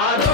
Father.